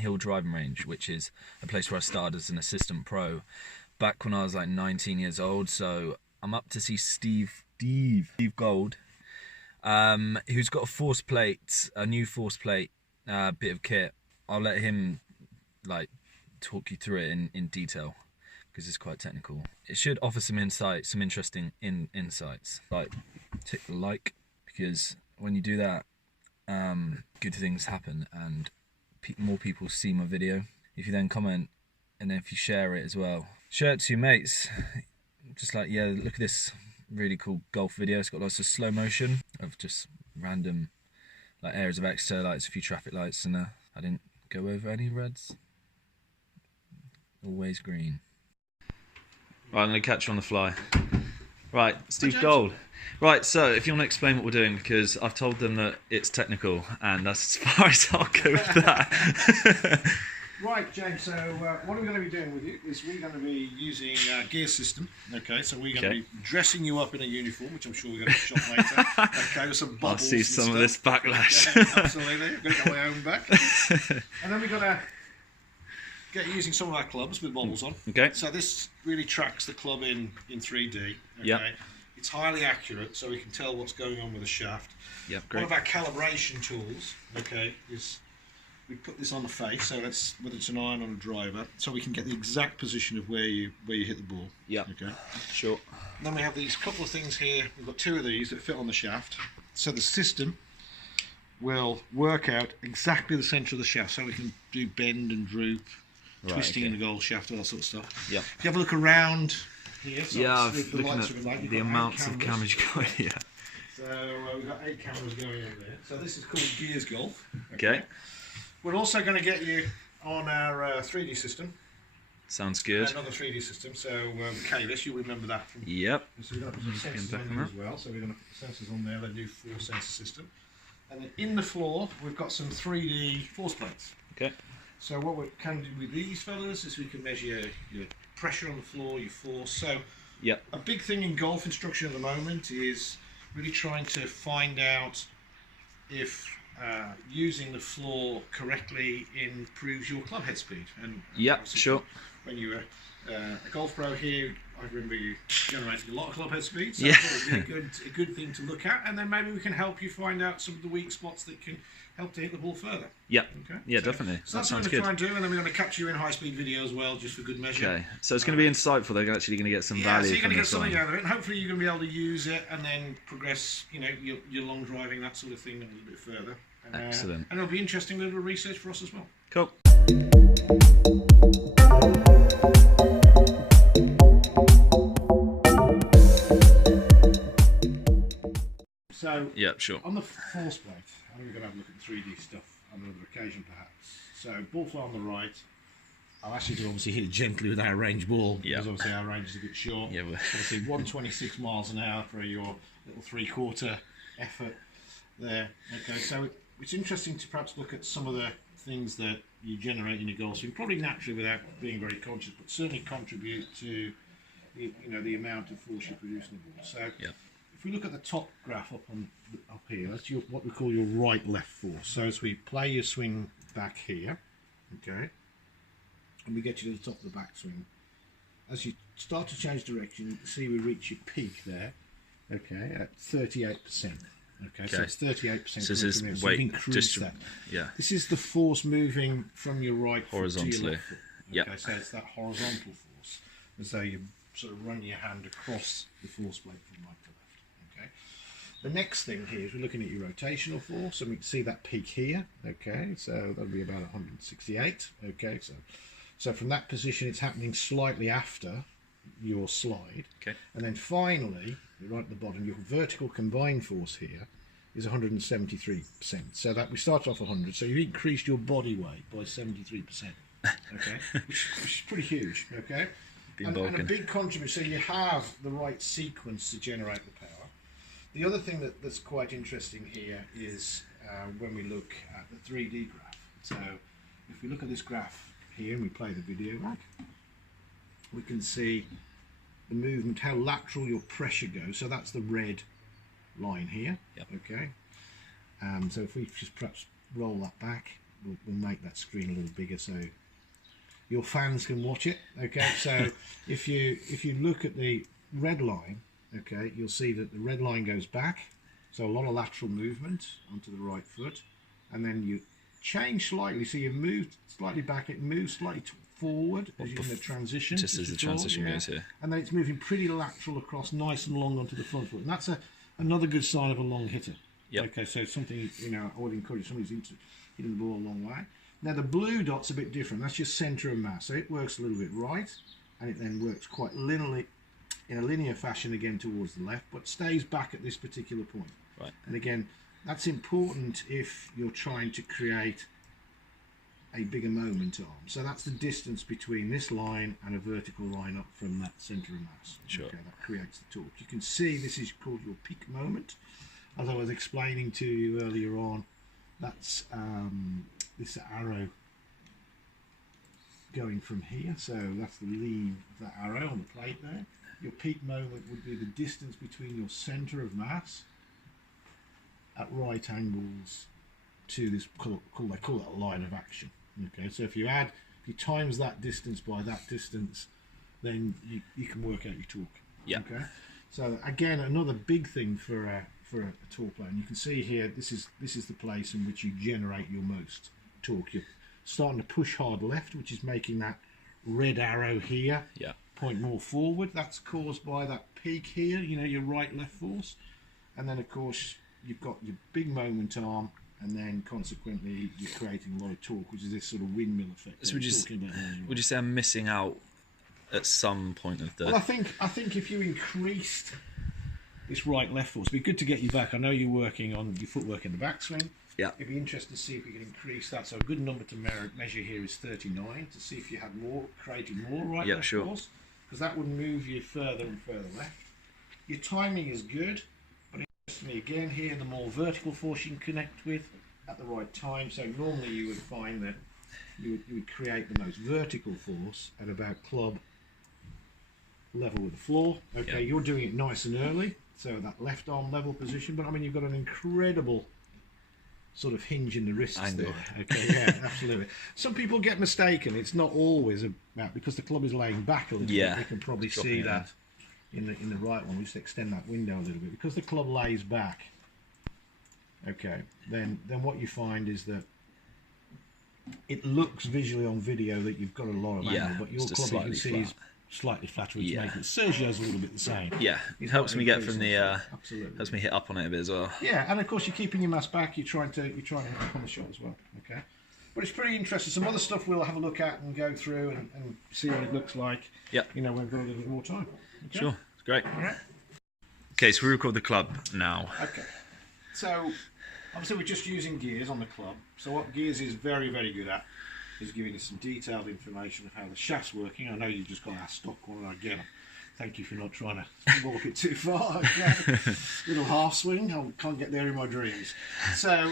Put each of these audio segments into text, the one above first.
Hill Driving Range, which is a place where I started as an assistant pro back when I was like 19 years old. So I'm up to see Steve Gold, who's got a force plate, a new force plate bit of kit. I'll let him like talk you through it in detail, because it's quite technical. It should offer some insight, some interesting insights. Like, tick the like, because when you do that, good things happen and more people see my video. If you then comment, and then if you share it as well, share it to your mates, just like, yeah, look at this really cool golf video. It's got lots of slow motion of just random like areas of Exeter, like a few traffic lights, and I didn't go over any reds. Always green. Right, I'm going to catch you on the fly. Right, Steve Gold. Right, so if you want to explain what we're doing, because I've told them that it's technical, and that's as far as I'll go with that. Right, James, so what we're going to be doing with you is we're going to be using gear system. Okay, so we're going to be dressing you up in a uniform, which I'm sure we're going to shop later. Okay, with some bubbles. I'll see some of this backlash. Okay, absolutely, I've got to get my own back. And then we're going to get using some of our clubs with bobbles on. Okay. So this really tracks the club in 3D. Okay. Yep. It's highly accurate, so we can tell what's going on with the shaft. Yep, great. One of our calibration tools, okay, is we put this on the face, so that's whether it's an iron or a driver, so we can get the exact position of where you hit the ball. Yeah. Okay. Sure. And then we have these couple of things here. We've got two of these that fit on the shaft, so the system will work out exactly the centre of the shaft, so we can do bend and droop, twisting in the gold shaft, all that sort of stuff. Yeah. If you have a look around here, so yeah, I've looking at the amounts of cameras you've got here. So we've got 8 cameras going on there. So this is called Gears Golf. Okay. We're also going to get you on our 3D system. Sounds good. Another 3D system. So Kalis, you'll remember that from. Yep. So we've got some sensors on there as well. So we're going to put sensors on there. They do 4 sensor system. And then in the floor, we've got some 3D force plates. Okay. So what we can do with these fellas is we can measure your pressure on the floor, your force. So yep. A big thing in golf instruction at the moment is really trying to find out if using the floor correctly improves your club head speed. And yep, sure. When you were a golf pro here, I remember you generated a lot of club head speed, so yeah. it would be a good thing to look at, and then maybe we can help you find out some of the weak spots that can help to hit the ball further. Yeah, okay. Yeah, definitely. So that's what we're going to try and do, and then we're going to capture you in high-speed video as well, just for good measure. Okay, so it's going to be insightful. They're actually going to get some value. So you're going to get something one. out of it, and hopefully you're going to be able to use it and then progress, you know, your long driving, that sort of thing, a little bit further. Excellent. And it'll be interesting little research for us as well. Cool. So, yeah, sure. On the force plate, I'm going to have a look at the 3D stuff on another occasion perhaps. So, ball flow on the right. I'll ask you to obviously hit it gently with our range ball, because obviously our range is a bit short. Yeah, obviously 126 miles an hour for your little 3/4 effort there. Okay, so it's interesting to perhaps look at some of the things that you generate in your golf swing, probably naturally without being very conscious, but certainly contribute to the amount of force you produce in the ball. So if we look at the top graph up here, that's what we call your right-left force. So as we play your swing back here, okay, and we get you to the top of the backswing, as you start to change direction, you can see we reach your peak there, okay, at 38%. Okay, so it's 38%. So this is weight distribution. Yeah. This is the force moving from your right horizontally. foot to your left foot. Yeah. Okay, so it's that horizontal force, as though you sort of run your hand across the force plate from right to left. Okay. The next thing here is we're looking at your rotational force, and we can see that peak here. Okay, so that'll be about 168. Okay, so from that position, it's happening slightly after your slide. Okay. And then finally, right at the bottom, your vertical combined force here is 173%. So that we started off 100, so you've increased your body weight by 73%. Okay, which is pretty huge. Okay, and a big contributor. So you have the right sequence to generate the power. The other thing that's quite interesting here is when we look at the 3D graph. So if we look at this graph here and we play the video back, we can see the movement, how lateral your pressure goes. So that's the red line here. Yep. Okay. So if we just perhaps roll that back, we'll make that screen a little bigger so your fans can watch it. Okay, so if you look at the red line, okay, you'll see that the red line goes back, so a lot of lateral movement onto the right foot, and then you change slightly, so you move slightly back, it moves slightly forward as you're in the transition, just as the transition goes here, and then it's moving pretty lateral across, nice and long onto the front foot, and that's another good sign of a long hitter. Yep. Okay, so something, you know, I would encourage somebody who's into hitting the ball a long way. Now the blue dot's a bit different. That's your centre of mass. So it works a little bit right, and it then works quite linearly, in a linear fashion again towards the left, but stays back at this particular point. right? And again, that's important if you're trying to create a bigger moment arm. So that's the distance between this line and a vertical line up from that centre of mass. Sure. Okay, that creates the torque. You can see this is called your peak moment. As I was explaining to you earlier on, that's this arrow going from here, so that's the lead of that arrow on the plate there. Your peak moment would be the distance between your centre of mass at right angles to this, they call it a line of action. Okay, so if you times that distance by that distance, then you can work out your torque. Yeah. Okay. So again, another big thing for a torque plane. You can see here, this is the place in which you generate your most torque. You're starting to push hard left, which is making that red arrow here point more forward. That's caused by that peak here, you know, your right-left force. And then, of course, you've got your big moment arm, and then consequently you're creating a lot of torque, which is this sort of windmill effect. So would you say I'm missing out at some point of the... Well, I think if you increased this right-left force, it'd be good to get you back. I know you're working on your footwork in the backswing. Yeah. It'd be interesting to see if we can increase that. So a good number to measure here is 39, to see if you had more, creating more right-left force, because that would move you further and further left. Your timing is good, but interestingly again here, the more vertical force you can connect with at the right time. So normally you would find that you would create the most vertical force at about club level with the floor. Okay, you're doing it nice and early, so that left arm level position, but I mean you've got an incredible sort of hinge in the wrists angle there. Okay, yeah, absolutely. Some people get mistaken. It's not always about, because the club is laying back a little bit. They can probably see that in the right one. We just extend that window a little bit because the club lays back. Okay, then what you find is that it looks visually on video that you've got a lot of angle, but your club you can see is slightly flatter, which makes it. Sergio's a little bit the same. Yeah, it helps me get from the helps me hit up on it a bit as well. Yeah, and of course you're keeping your mass back. You're trying to hit up on the shot as well. Okay, but it's pretty interesting. Some other stuff we'll have a look at and go through and see what it looks like. Yeah, you know, when we've got a little bit more time. Okay? Sure, it's great. All right. Okay, so we record the club now. Okay, so obviously we're just using gears on the club. So what gears is very, very good at is giving us some detailed information of how the shaft's working. I know you've just got our stock one, and again, thank you for not trying to walk it too far. Okay. Little half swing, I can't get there in my dreams. So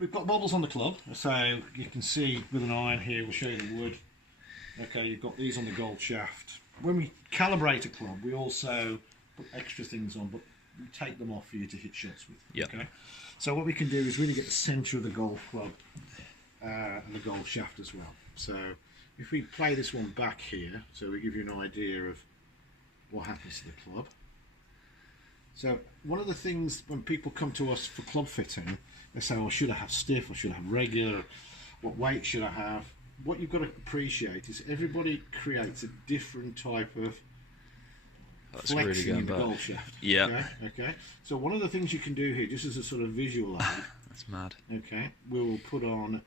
we've got bobbles on the club, so you can see with an iron here, we'll show you the wood. Okay, you've got these on the gold shaft. When we calibrate a club, we also put extra things on, but we take them off for you to hit shots with. Yep. Okay. So what we can do is really get the centre of the golf club and the golf shaft as well. So if we play this one back here, so we give you an idea of what happens to the club. So one of the things when people come to us for club fitting, they say, well, should I have stiff or should I have regular? What weight should I have? What you've got to appreciate is everybody creates a different type of flexing in the golf shaft. Yeah. Okay. So one of the things you can do here, just as a sort of visual aid, that's mad. Okay, we will put on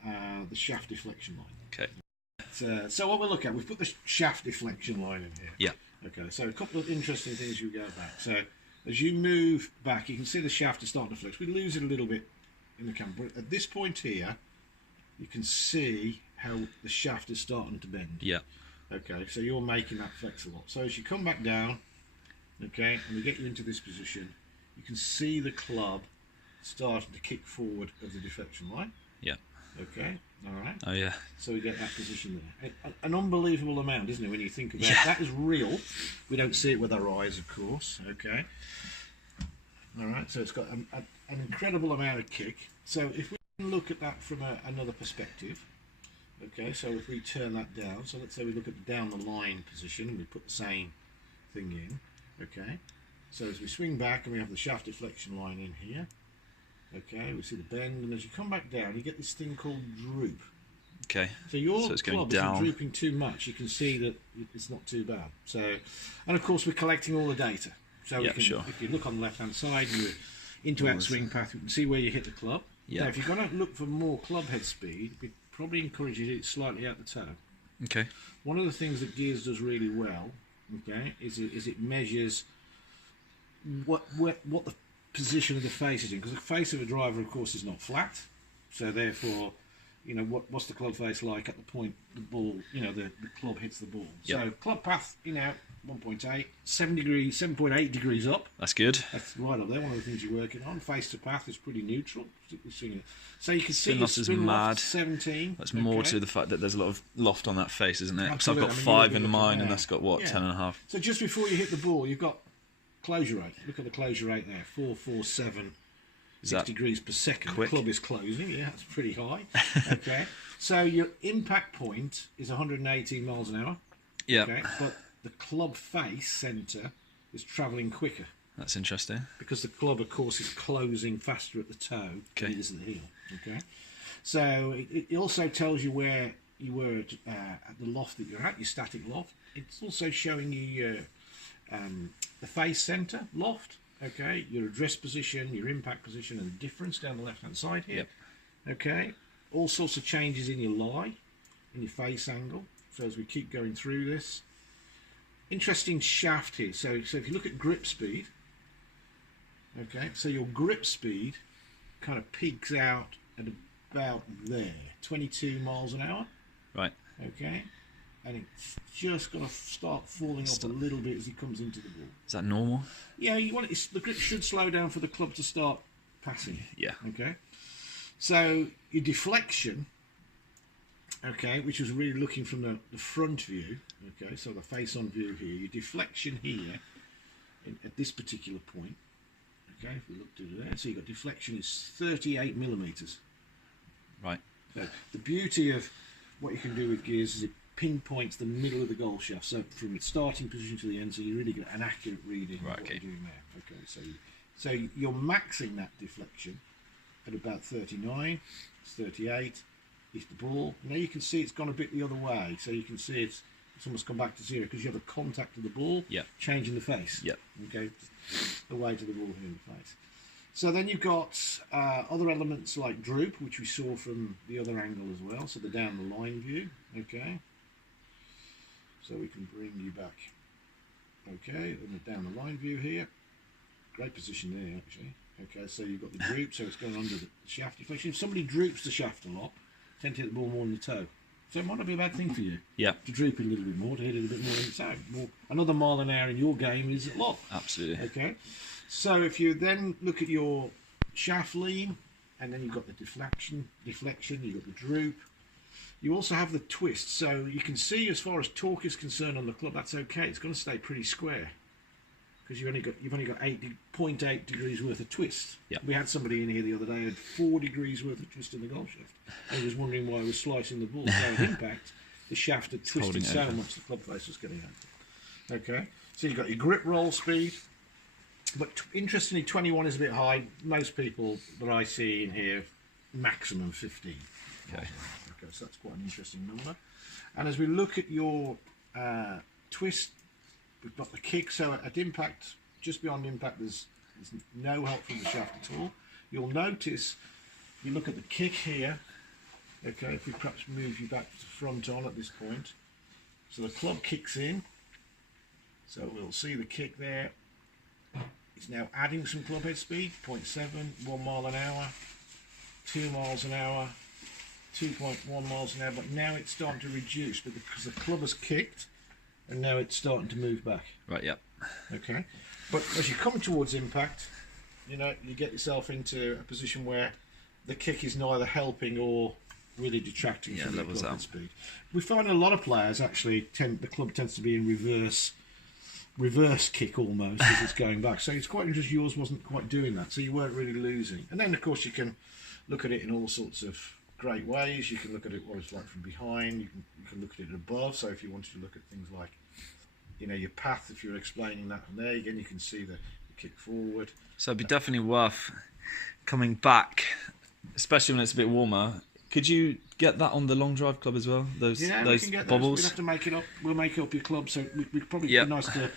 the shaft deflection line. Okay. So what we'll look at, we've put the shaft deflection line in here. Yeah. Okay. So a couple of interesting things you go back. So as you move back, you can see the shaft is starting to flex. We lose it a little bit in the camera. But at this point here, you can see how the shaft is starting to bend. Yeah. Okay. So you're making that flex a lot. So as you come back down, okay, and we get you into this position, you can see the club starting to kick forward of the deflection line. Yeah. Okay. All right. Oh yeah. So we get that position there. An unbelievable amount, isn't it? When you think about it, that is real. We don't see it with our eyes, of course. Okay. All right. So it's got an incredible amount of kick. So if we Look at that from another perspective. Okay, so if we turn that down, so let's say we look at the down the line position and we put the same thing in. Okay, so as we swing back and we have the shaft deflection line in here. Okay, we see the bend, and as you come back down, you get this thing called droop. Okay. So your So it's going club down. isn't drooping too much. You can see that it's not too bad. So, and of course we're collecting all the data. So we Yeah, can, sure. if you look on the left-hand side, you're into out swing path. You can see where you hit the club. Yeah. Now, if you're going to look for more club head speed, we'd probably encourage you to hit it slightly out the toe. Okay. One of the things that Gears does really well, okay, is it measures what the position of the face is in, because the face of a driver, of course, is not flat. So therefore, you know, what's the club face like at the point the ball, you know, the club hits the ball. Yep. So club path, 1.8, 7.8 degrees up. That's good. That's right up there. One of the things you're working on. Face to path is pretty neutral. So you can see Spin your loss is spin mad. loft, 17. That's more okay. to the fact that there's a lot of loft on that face, isn't it? Because I've Absolutely. got I mean, 5 you're in looking mine, there. and that's got what, Yeah. 10.5. So just before you hit the ball, you've got closure rate. Look at the closure rate there, 447 Is 6 that degrees per second. quick? The club is closing. Yeah, that's pretty high. Okay. So your impact point is 118 miles an hour. yeah? Okay. But the club face centre is travelling quicker That's interesting. because the club, of course, is closing faster at the toe Okay. than it is at the heel. Okay. So it also tells you where you were at the loft that you're at, your static loft. It's also showing you the face centre loft. Okay, your address position, your impact position, and the difference down the left-hand side here. Yep. Okay, all sorts of changes in your lie, in your face angle. So as we keep going through this, interesting shaft here. So if you look at grip speed, okay, so your grip speed kind of peaks out at about there, 22 miles an hour. Right. Okay, and it's just going to start falling off a little bit as he comes into the ball. Is that normal? Yeah, you want the grip should slow down for the club to start passing. Yeah. Okay. So your deflection, okay, which was really looking from the front view, okay, so the face-on view here, your deflection here at this particular point, okay, if we look to there, so you've got deflection is 38 millimeters. Right. So the beauty of what you can do with Gears is it pinpoints the middle of the goal shaft, so from its starting position to the end, so you really get an accurate reading of Right, what okay. you're doing there. Okay, so you're maxing that deflection at about 39, it's 38, is the ball. Now you can see it's gone a bit the other way, so you can see it's almost come back to zero because you have a contact of the ball Yep. changing the face. Yep. Okay, the way to the ball here in the face. So then you've got other elements like droop, which we saw from the other angle as well, so the down the line view, okay. So we can bring you back, okay, and the down the line view here. Great position there, actually. Okay, so you've got the droop, so it's going under the shaft deflection. If somebody droops the shaft a lot, tend to hit the ball more than the toe. So it might not be a bad thing for you Yeah. to droop it a little bit more, to hit it a bit more than the toe. Another mile an hour in your game is a lot. Absolutely. Okay, so if you then look at your shaft lean, and then you've got the deflection, you've got the droop. You also have the twist, so you can see as far as torque is concerned on the club, that's okay. It's going to stay pretty square because you've only got 0.8 degrees worth of twist. Yeah. We had somebody in here the other day who had 4 degrees worth of twist in the goal shaft. And he was wondering why I was slicing the ball. So at impact, the shaft had twisted holding it so open. much the club face was getting out. Okay, so you've got your grip roll speed. But interestingly, 21 is a bit high. Most people that I see in here, maximum 15. Okay. Okay, so that's quite an interesting number. And as we look at your twist, we've got the kick. So at impact, just beyond impact, there's no help from the shaft at all. You'll notice, if you look at the kick here, okay, if we perhaps move you back to front on at this point. So the club kicks in. So we'll see the kick there. It's now adding some club head speed, 0.7, 1 mile an hour, 2 miles an hour, 2.1 miles an hour, but now it's starting to reduce because the club has kicked and now it's starting to move back. Right. Yep. Okay, but as you come towards impact, you get yourself into a position where the kick is neither helping or really detracting from the levels club head out. speed. We find a lot of players actually the club tends to be in reverse kick almost as it's going back. So it's quite interesting yours wasn't quite doing that, so you weren't really losing. And then of course you can look at it in all sorts of great ways. You can look at it what it's like from behind. You can look at it above. So if you wanted to look at things like, you know, your path, if you're explaining that from there, again you can see the kick forward. So it'd be definitely worth coming back, especially when it's a bit warmer. Could you get that on the Long Drive Club as well? Those we can get bobbles. We'd have to make it up. We'll make up your club. So we'd probably Yep. be nice to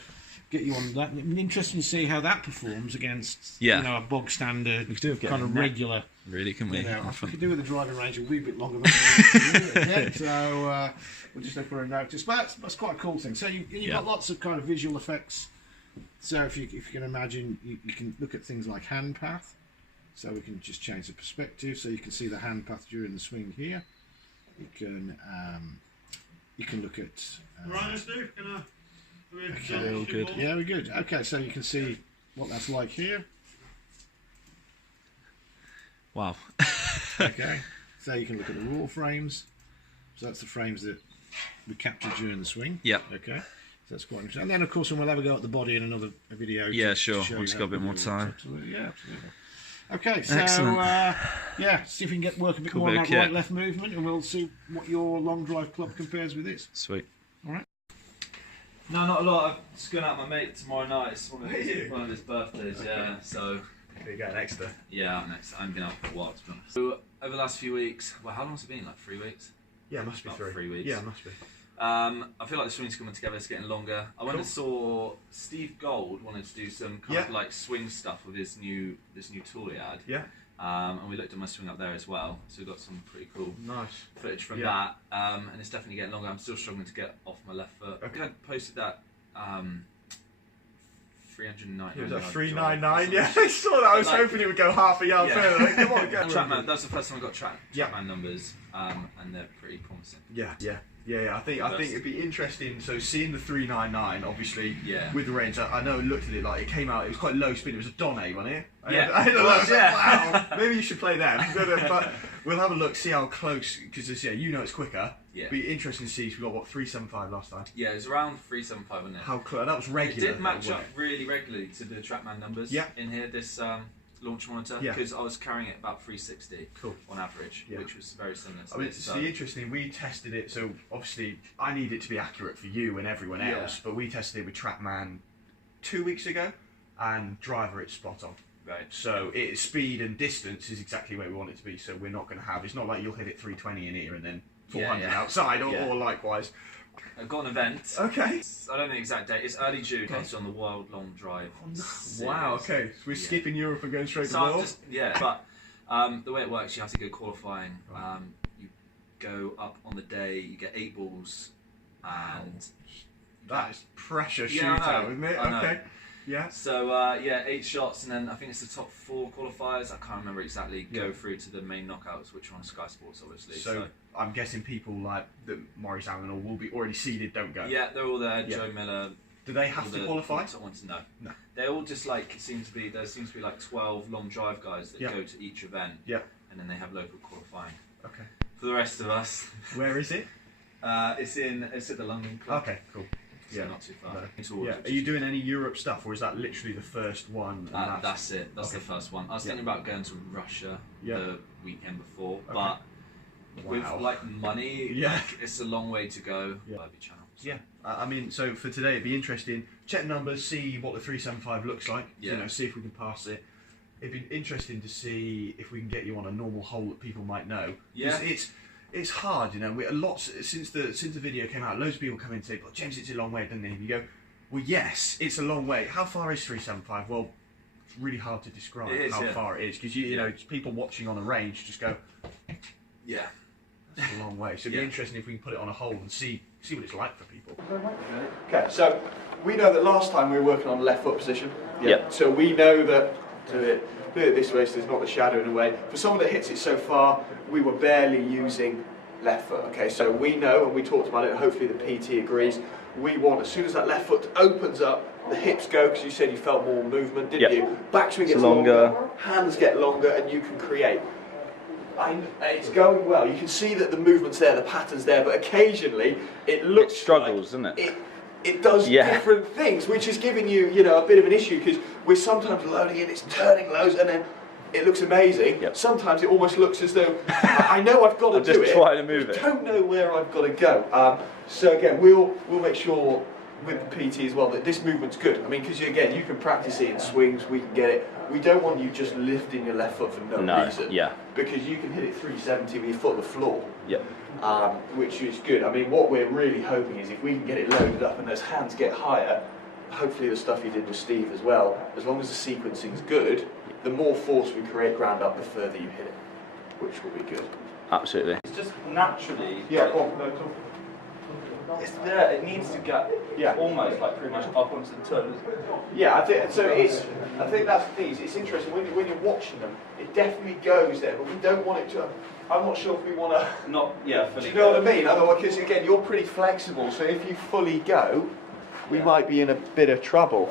get you on that. It'd be interesting to see how that performs against Yeah. you know, a bog standard We could do it kind of again. regular. Really, can we? You know, Have I fun. could do with the driving range a wee bit longer than yeah, so we'll just have to put a notice. But that's quite a cool thing. So you've Yeah. got lots of kind of visual effects. So if you can imagine, you can look at things like hand path. So we can just change the perspective, so you can see the hand path during the swing here. You can look at. Right, Steve, can I? Okay, all good. Yeah, we're good. Okay, so you can see what that's like here. Wow. Okay, so you can look at the raw frames. So that's the frames that we captured during the swing. Yep. Okay, so that's quite interesting. And then, of course, we'll have a go at the body in another video. Yeah, to sure. show Once you got a bit how more it works. time. Absolutely, yeah, absolutely. Okay, so Excellent. yeah, see if we can work a bit Cool more on bit that of kit. right-left movement, and we'll see what your Long Drive Club compares with this. Sweet. All right. No, not a lot. I'm just going out with my mate tomorrow night. It's one of his birthdays, yeah. So, There you go, next to. yeah, I haven't been out for a while, to be honest. So, over the last few weeks, well, how long has it been? Like 3 weeks? Yeah, it must be About 3. 3 weeks. Yeah, it must be. I feel like the swing's coming together, it's getting longer. I went and saw Steve Gold wanted to do some kind of like swing stuff with this new tool he had. Yeah. And we looked at my swing up there as well, so we got some pretty cool Nice. footage from Yeah. that. And it's definitely getting longer. I'm still struggling to get off my left foot. Okay. I posted that 390. It was at yard 399. drive Yeah, or I saw that. I was Like- hoping it would go half a yard Yeah. further. Like, come on, get something. Trackman. That's the first time I got Yeah. Trackman numbers, and they're pretty promising. Yeah. I think it'd be interesting. So seeing the 399, obviously, Yeah. with the range, I know I looked at it like it came out. It was quite low spin. It was a Donne, wasn't it? Yeah. I had a look, Yeah. wow. Maybe you should play them. But we'll have a look, see how close. Because you know it's quicker. Yeah. Be interesting to see. We got what 375 last time. Yeah, it was around 375, wasn't it? How close? That was It regular. did match that up way. really regularly to the Trackman numbers Yeah. in here, this launch monitor, Yeah. because I was carrying it about 360 Cool. on average, Yeah. which was very similar to I mean, this. it's interesting. We tested it, so obviously I need it to be accurate for you and everyone Yeah. else. But we tested it with Trackman 2 weeks ago, and driver it's spot on. Right. So it speed and distance is exactly where we want it to be. So we're not going to have. It's not like you'll hit it 320 in here and then 400 Yeah, yeah. outside, or, Yeah. or likewise. I've got an event. Okay. I don't know the exact date. It's early June. Okay. It's on the World Long Drive. Series. Wow. Okay. So we're Yeah. skipping Europe and going straight So to I'm World. just but the way it works, you have to go qualifying. You go up on the day. You get 8 balls, and That is pressure Yeah, I shootout, know. isn't it? I know. Okay. Yeah. so 8 shots, and then I think it's the top 4 qualifiers. I can't remember exactly. Go Yeah. through to the main knockouts, which are on Sky Sports, obviously. So I'm guessing people like the Maurice Allen or will be already seeded don't go. yeah, they're all there. Yeah. Joe Miller. Do they all have to the qualify? top ones, no. No. They all just like there seems to be like 12 long drive guys that Yeah. go to each event. Yeah. And then they have local qualifying. Okay. For the rest of us, Where is it? it's at the London Club. Okay. Cool. So Yeah. not too far. No. It's all Yeah. Are you doing any Europe stuff, or is that literally the first one? and That's it. That's Okay. the first one. I was Yeah. thinking about going to Russia Yeah. the weekend before, Okay. but with Wow. like money, Yeah. like, it's a long way to go. Yeah. Derby Channel. So. Yeah, I mean, so for today it'd be interesting. Check numbers, see what the 375 looks like. Yeah. You know, see if we can pass it. It'd be interesting to see if we can get you on a normal hole that people might know. 'Cause Yeah. it's hard, you know. We a lot since the video came out. Loads of people come in and say, "Well, James, it's a long way, doesn't it?" And you go, "Well, yes, it's a long way. How far is 375?" Well, it's really hard to describe It is, how yeah. far it is because you know people watching on a range just go, Yeah. "That's a long way." So it'd Yeah. be interesting if we can put it on a hole and see what it's like for people. Okay, so we know that last time we were working on left foot position. Yeah. So we know that do it this way, so there's not the shadow in the way. For someone that hits it so far, we were barely using left foot. Okay, so we know, and we talked about it. Hopefully the PT agrees. We want as soon as that left foot opens up, the hips go because you said you felt more movement, didn't Yep. you? Backswing gets longer. longer, hands get longer, and you can create. It's going well. You can see that the movement's there, the pattern's there, but occasionally it looks It struggles, like doesn't it? it does Yeah. different things, which is giving you, a bit of an issue because we're sometimes loading in, it's turning lows, and then it looks amazing. Yep. Sometimes it almost looks as though I know I've got to do just it. trying to move just it. Don't know where I've got to go. So again, we'll make sure with the PT as well that this movement's good. I mean, because again, you can practice it in swings. We can get it. We don't want you just lifting your left foot for no reason. Yeah. Because you can hit it 370 with your foot on the floor. Yep. Which is good. I mean, what we're really hoping is if we can get it loaded up and those hands get higher, hopefully the stuff you did with Steve as well, as long as the sequencing's good, the more force we create ground up, the further you hit it, which will be good. Absolutely. It's just naturally. Yeah, It's there. It needs to get almost like pretty much up onto the toes. yeah. I think so. I think that's the thing. It's interesting when you're watching them. It definitely goes there, but we don't want it to. I'm not sure if we want to. Not fully. Do you know what I mean? Otherwise, because again, you're pretty flexible. So if you fully go, we might be in a bit of trouble.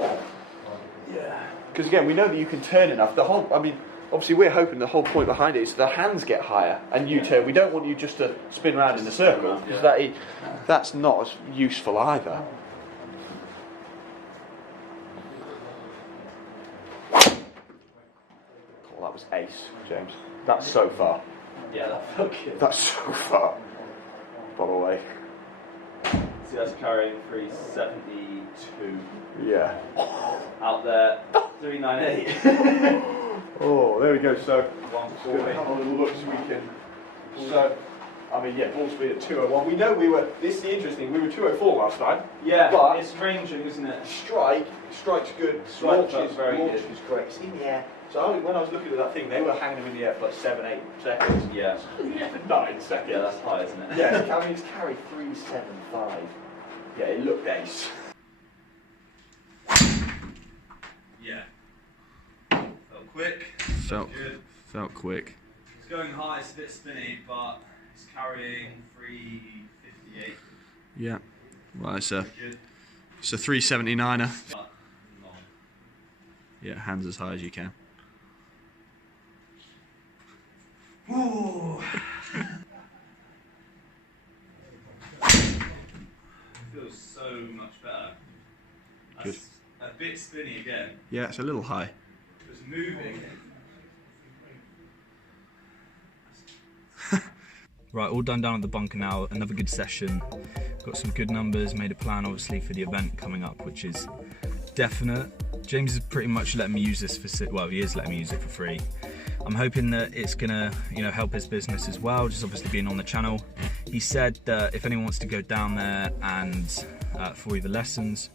Yeah. Because again, we know that you can turn enough. Obviously we're hoping the whole point behind it is the hands get higher and you turn. We don't want you just to spin around in a circle, because that's not as useful either. Oh, that was ace, James. That's so far. Yeah, that felt good. That's so far. By the way. See, that's carrying 372. Yeah. Out there, 398. Oh, there we go. So, 140. have a little look so we can. So, I mean, yeah, ball speed at 201. We know we were. This is the interesting. We were 204 last time. Yeah, but it's ranging, isn't it? Strike's good. Strike felt very launch good. is correct. It's in the air. So when I was looking at that thing, they were hanging them in the air for like 7-8 seconds. Yeah. Yeah, for 9 seconds. Yeah, that's high, isn't it? Yeah, I mean, it's carried 375. Yeah, it looked ace. Yeah. Felt quick. Felt quick. It's going high, it's a bit spinny, but it's carrying 358. Yeah. Well, it's a Good. 379er. But long. Yeah, hands as high as you can. Ooh. Feels so much better. That's a bit spinny again. Yeah, it's a little high. It was moving. Right, all done down at the bunker now. Another good session. Got some good numbers. Made a plan, obviously, for the event coming up, which is definite. James is pretty much letting me use this for. He is letting me use it for free. I'm hoping that it's gonna, help his business as well. Just obviously being on the channel. He said that if anyone wants to go down there and for either lessons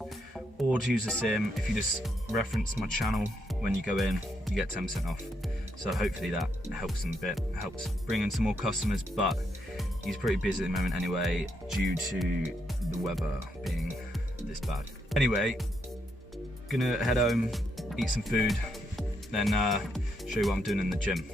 or to use the sim, if you just reference my channel when you go in, you get 10% off. So hopefully that helps him a bit, helps bring in some more customers, but he's pretty busy at the moment anyway, due to the weather being this bad. Anyway, gonna head home, eat some food, then show you what I'm doing in the gym.